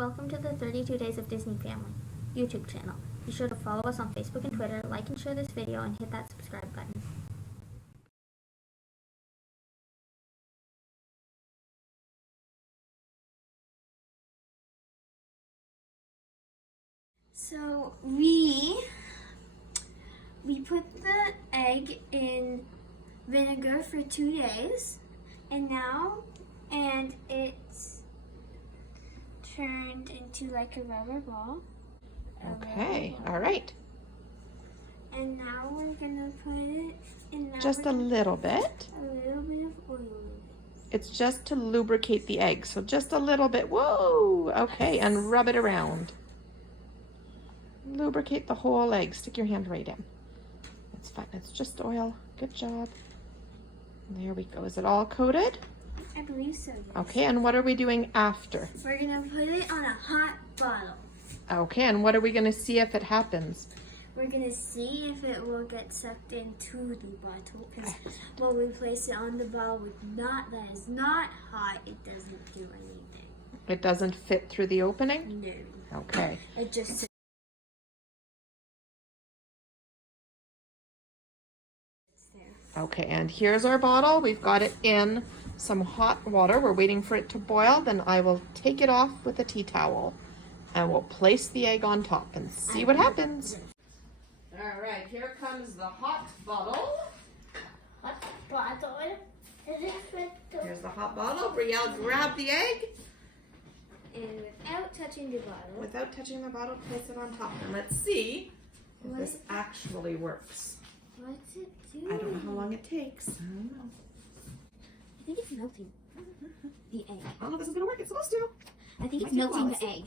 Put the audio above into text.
Welcome to the 32 Days of Disney Family YouTube channel. Be sure to follow us on Facebook and Twitter, like and share this video, and hit that subscribe button. So we put the egg in vinegar for 2 days, and it's turned into like a rubber ball. Okay, all right. And now we're gonna put it in Just a little bit. A little bit of oil. It's just to lubricate the egg, so just a little bit. Whoa! Okay, and rub it around. Lubricate the whole egg. Stick your hand right in. It's fine. It's just oil. Good job. There we go. Is it all coated? I believe so, yes. Okay, and what are we doing after? We're gonna put it on a hot bottle. Okay, and what are we gonna see if it happens? We're gonna see if it will get sucked into the bottle, because when we place it on the bottle that is not hot, it doesn't do anything. It doesn't fit through the opening? No. Okay. It just Okay, and here's our bottle. We've got it in some hot water. We're waiting for it to boil. Then I will take it off with a tea towel and we'll place the egg on top and see what happens. All right, here comes the hot bottle. hot bottle. Here's the hot bottle. Brielle, grab the egg. And without touching the bottle. Without touching the bottle, place it on top. And let's see if this actually works. What's it doing? I don't know how long it takes. I don't know. I think it's melting the egg. Oh, this is gonna work. It's supposed to. I think it's melting the egg.